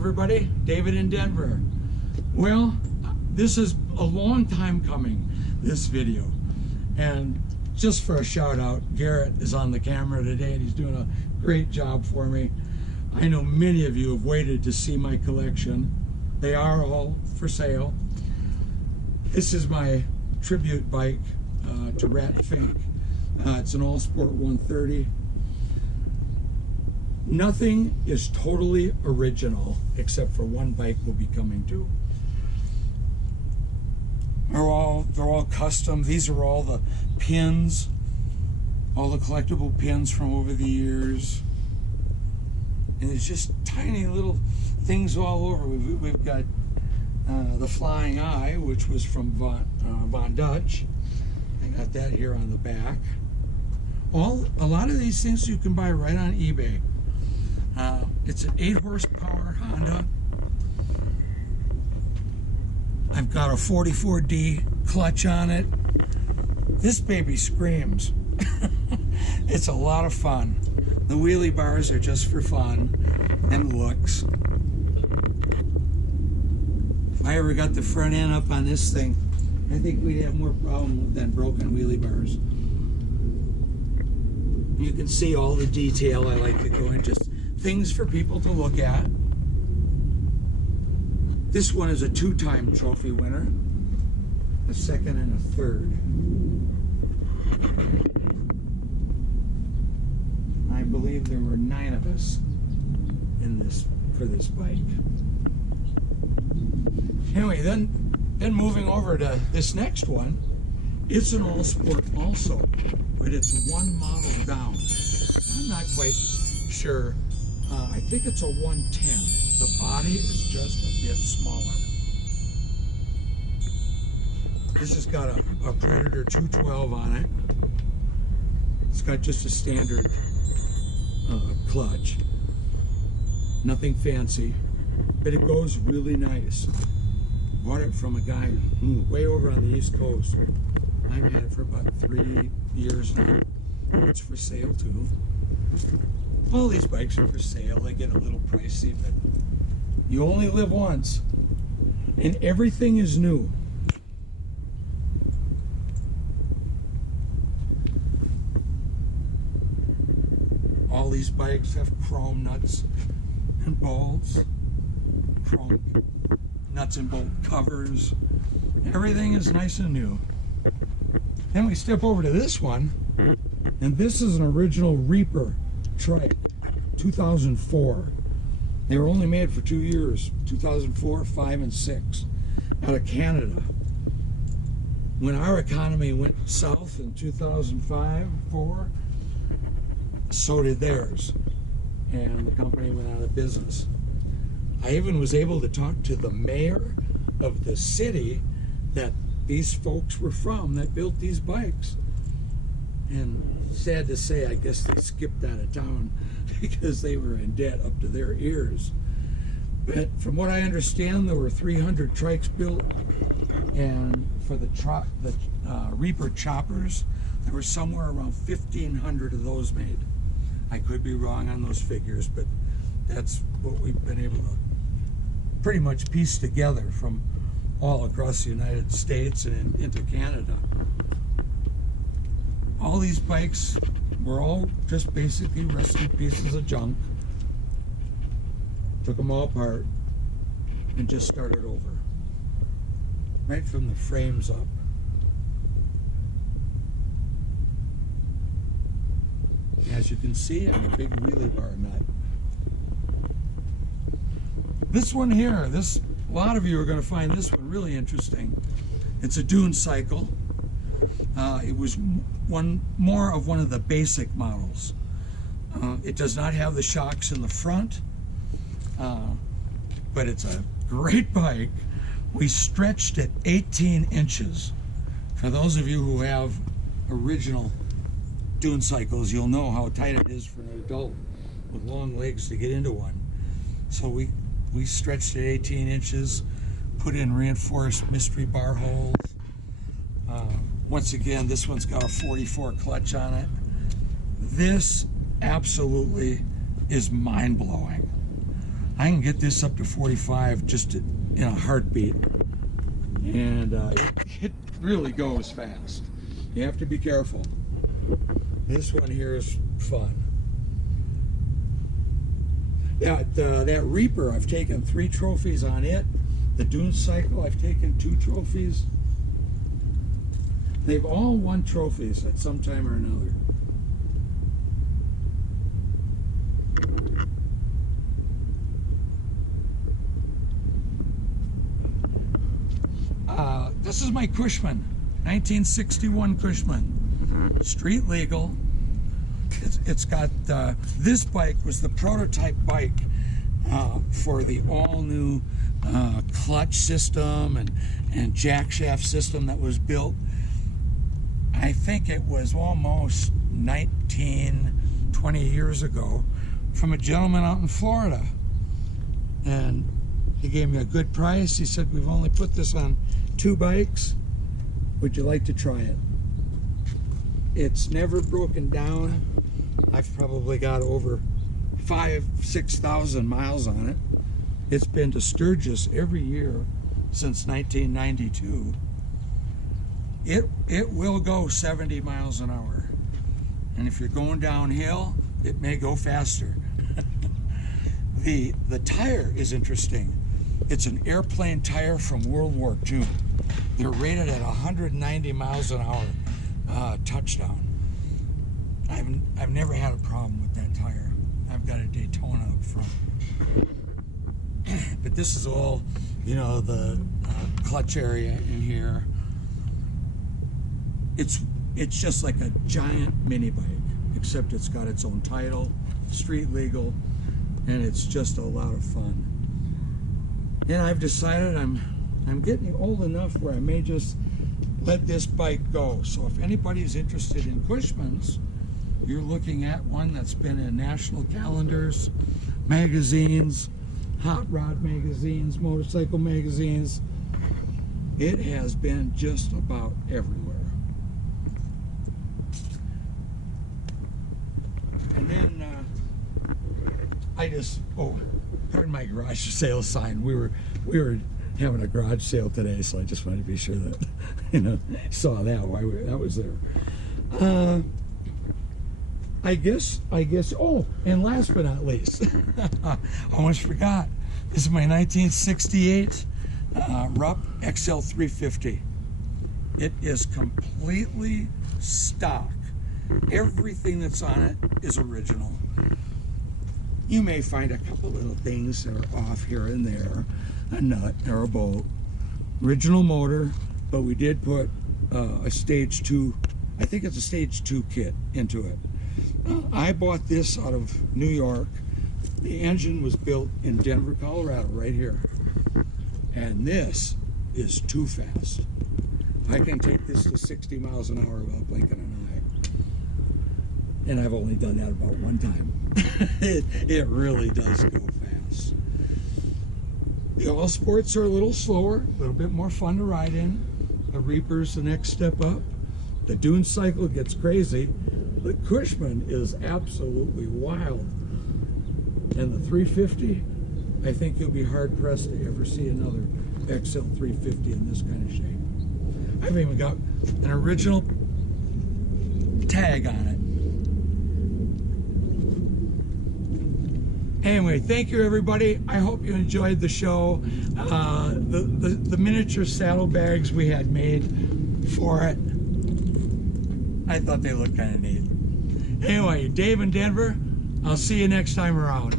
everybody. David in Denver. Well, this is a long time coming, this video. And just for a shout out, Garrett is on the camera today and he's doing a great job for me. I know many of you have waited to see my collection. They are all for sale. This is my tribute bike to Rat Fink. It's an all-sport 130. Nothing is totally original except for one bike will be coming due. They're all custom. These are all the pins, all the collectible pins from over the years. And it's just tiny little things all over. We've got the Flying Eye, which was from Von Dutch. I got that here on the back. A lot of these things you can buy right on eBay. It's an 8 horsepower Honda. I've got a 44D clutch on it. This baby screams. It's a lot of fun. The wheelie bars are just for fun and looks. If I ever got the front end up on this thing, I think we'd have more problem than broken wheelie bars. You can see all the detail. I like to go in, just things for people to look at. This one is a 2-time trophy winner, a 2nd and a 3rd. I believe there were 9 of us in this for this bike. Anyway, then moving over to this next one, it's an all-sport also, but it's one model down. I'm not quite sure. I think it's a 110. The body is just a bit smaller. This has got a Predator 212 on it. It's got just a standard clutch. Nothing fancy, but it goes really nice. Bought it from a guy way over on the East Coast. I've had it for about 3 years now. It's for sale too. All these bikes are for sale. They get a little pricey, but you only live once. And everything is new. All these bikes have chrome nuts and bolts, chrome nuts and bolt covers. Everything is nice and new. Then we step over to this one, and this is an original Reaper Trike, 2004. They were only made for 2 years, 2004, 5, and 6, out of Canada. When our economy went south in 2005, 4, so did theirs, and the company went out of business. I even was able to talk to the mayor of the city that these folks were from that built these bikes. And sad to say, I guess they skipped out of town because they were in debt up to their ears. But from what I understand, there were 300 Trikes built, and for the Reaper choppers, there were somewhere around 1,500 of those made. I could be wrong on those figures, but that's what we've been able to pretty much piece together from all across the United States and into Canada. All these bikes were all just basically rusty pieces of junk. Took them all apart and just started over. Right from the frames up. As you can see, I'm a big wheelie bar nut. This one here, a lot of you are going to find this one really interesting. It's a Dune Cycle. It was more of one of the basic models. It does not have the shocks in the front, but it's a great bike. We stretched it 18 inches. For those of you who have original Dune Cycles, you'll know how tight it is for an adult with long legs to get into one. So we stretched it 18 inches, put in reinforced mystery bar holes. Once again, this one's got a 44 clutch on it. This absolutely is mind-blowing. I can get this up to 45 just in a heartbeat. And it really goes fast. You have to be careful. This one here is fun. Yeah, that Reaper, I've taken 3 trophies on it. The Dune Cycle, I've taken 2 trophies. They've all won trophies at some time or another. This is my Cushman, 1961 Cushman, street legal. It's got, this bike was the prototype bike for the all-new clutch system and jack shaft system that was built. I think it was almost 20 years ago from a gentleman out in Florida. And he gave me a good price. He said, we've only put this on 2 bikes. Would you like to try it? It's never broken down. I've probably got over 5,000-6,000 miles on it. It's been to Sturgis every year since 1992. It will go 70 miles an hour. And if you're going downhill, it may go faster. The tire is interesting. It's an airplane tire from World War II. They're rated at 190 miles an hour touchdown. I've never had a problem with that tire. I've got a Daytona up front. But this is all, you know, the clutch area in here. It's just like a giant mini bike, except it's got its own title, street legal, and it's just a lot of fun. And I've decided I'm getting old enough where I may just let this bike go. So if anybody's interested in Cushmans, you're looking at one that's been in national calendars, magazines, hot rod magazines, motorcycle magazines. It has been just about everywhere. And then pardon my garage sale sign. We were having a garage sale today, so I just wanted to be sure that saw that while that was there. I guess. Oh, and last but not least, I almost forgot. This is my 1968 Rupp XL 350. It is completely stock. Everything that's on it is original. You may find a couple little things that are off here and there, a nut or a bolt. Original motor, but we did put a stage 2, I think it's a stage 2 kit into it. I bought this out of New York. The engine was built in Denver, Colorado, right here. And this is too fast. I can take this to 60 miles an hour without blinking an eye. And I've only done that about one time. It really does go fast. The All Sports are a little slower, a little bit more fun to ride in. The Reaper's the next step up. The Dune Cycle gets crazy. The Cushman is absolutely wild. And the 350, I think you'll be hard pressed to ever see another XL 350 in this kind of shape. I've even got an original tag on it. Anyway, thank you everybody. I hope you enjoyed the show. The miniature saddlebags we had made for it, I thought they looked kind of neat. Anyway, Dave in Denver, I'll see you next time around.